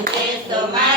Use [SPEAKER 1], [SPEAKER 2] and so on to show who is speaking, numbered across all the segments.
[SPEAKER 1] Is the man?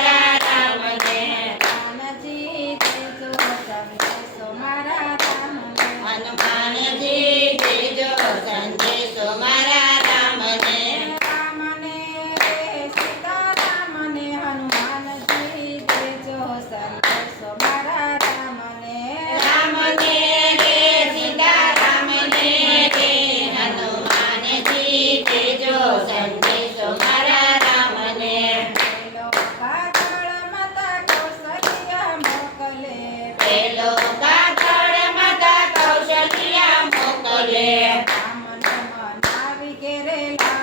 [SPEAKER 2] Candela.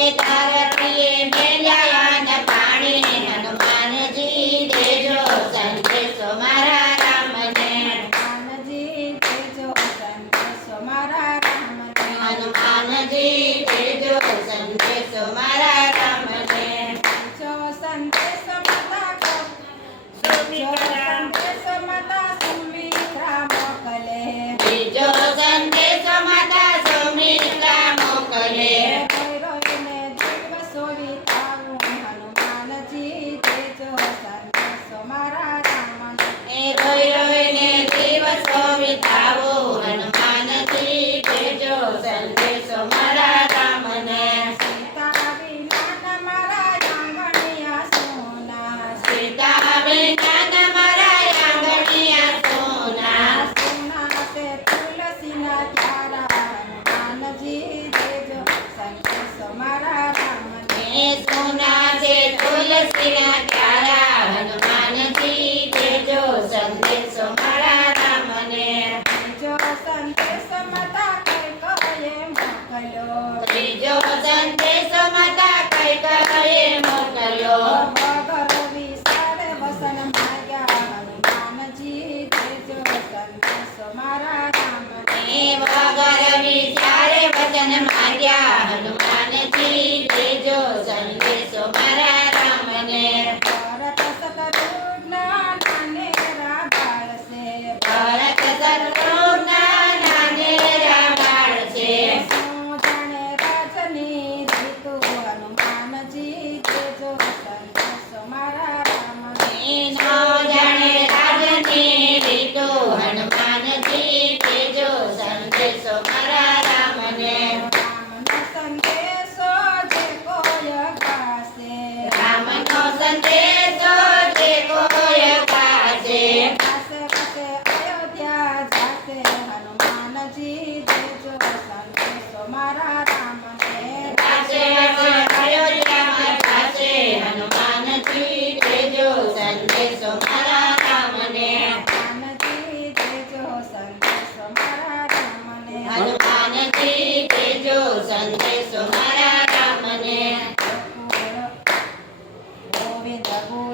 [SPEAKER 2] Eh, tarea, tarea. સુના
[SPEAKER 1] છે
[SPEAKER 2] તુલસીના ક્યારા હનુમાનજી દેજો સંદેશો મારા રામને જો સંદેશો માતા કઈ કહે મોકલો.
[SPEAKER 1] ત્રીજો સંદેશો માતા કઈ કહે
[SPEAKER 2] મોકલો. મારા
[SPEAKER 1] રામ વગર વિચારે વચન માર્યા હનુમાનજી કેજો સંદેશો